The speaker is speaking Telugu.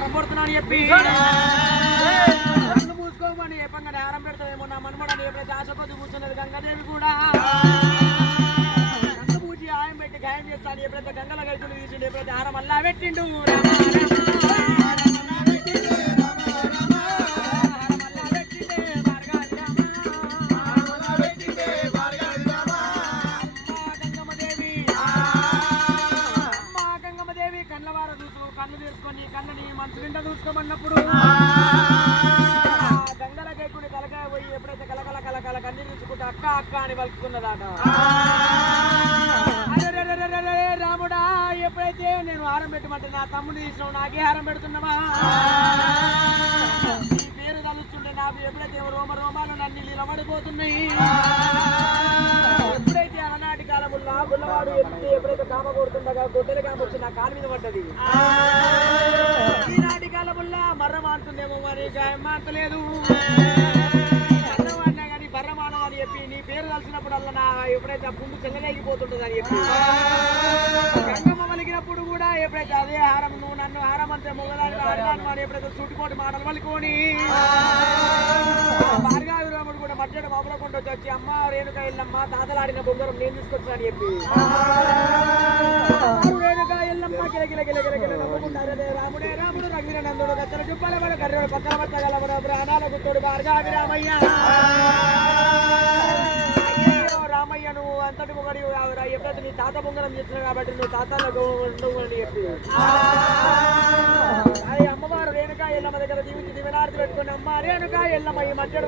హారం పడుతున్నాను చెప్పి మూసుకోమని చెప్పంగా హారం పెడతామేమో నా మనమడని ఎప్పుడైతే ఆశ కొద్ది కూర్చున్నది గంగాదేవి కూడా గంగ పూజ ఆయం పెట్టి గాయం చేస్తాను ఎప్పుడైతే గంగల గైతులు తీసిండు ఎప్పుడైతే హారం అల్లా పెట్టిండు కళ్ళు తీసుకొని కళ్ళని మనసు నిండా చూసుకోమన్నప్పుడు గంగల కేకుని తలకాయ పోయి ఎప్పుడైతే కలకల కలకల కన్నీ చూసుకుంటే అక్క అక్క అని పలుకుతున్నదాట రాముడా ఎప్పుడైతే నేను హారం పెట్టమంటే నా తమ్ముడు తీసినావు నాకే హారం పెడుతున్నావా నీ పేరు తలుస్తుంటే నాకు ఎప్పుడైతే రోమ రోమాలు నన్ను నిలబడిపోతున్నాయి ఎప్పుడైతే ఆనాటి కాలముల్లో గుల్లవాడు ఎప్పుడైతే కామ కొడుతుండగా గొడ్డలి కామ వచ్చి నా కాలు మీద పడ్డది ఈనాటి కాలముల్లా మర్రం అంటుందేమో మరి గాయం అంటలేదు మర్రం అన్నా కానీ బర్రమాన అని చెప్పి నీ పేరు కలిసినప్పుడల్లా నా ఎప్పుడైతే ఆ పుండు చెల్లలేగిపోతుంటుంది అని చెప్పి గంగమ్మ వలిగినప్పుడు కూడా ఎప్పుడైతే అదే హారం నువ్వు నన్ను హారం అంతే మొగదాన్ని ఆడదాన్ని వాడు ఎప్పుడైతే చుట్టుకోటి మాటలు వలుకొని భార్గావిరాముడు కూడా మధ్యలో మొగలకుండా వచ్చి అమ్మ రేణుక ఎల్లమ్మ తాతలాడిన బొంగరం నేను తీసుకొచ్చాను చెప్పి రేణుక ఎల్లమ్మ గిలగిల గిలగిల గిల నవ్వుకుంటారే రాముడే రాముడు రఘువీర నందుడు గచ్చల చుప్పల పడ కర్రోడు పక్కన పచ్చగలవడ ప్రాణాల గుత్తోడు భార్గావిరామయ్య రామయ్య నువ్వు అంతటి మొగడి ఎప్పుడైతే నీ తాత బొంగరం చేస్తున్నావు కాబట్టి నువ్వు తాతలకు ఉండవు అని చెప్పి అది అమ్మవారు రేణుక ఎల్లమ్మ దగ్గర దీవించి దివనార్తి పెట్టుకుని అమ్మ రేణుక ఎల్లమ్మ ఈ మధ్య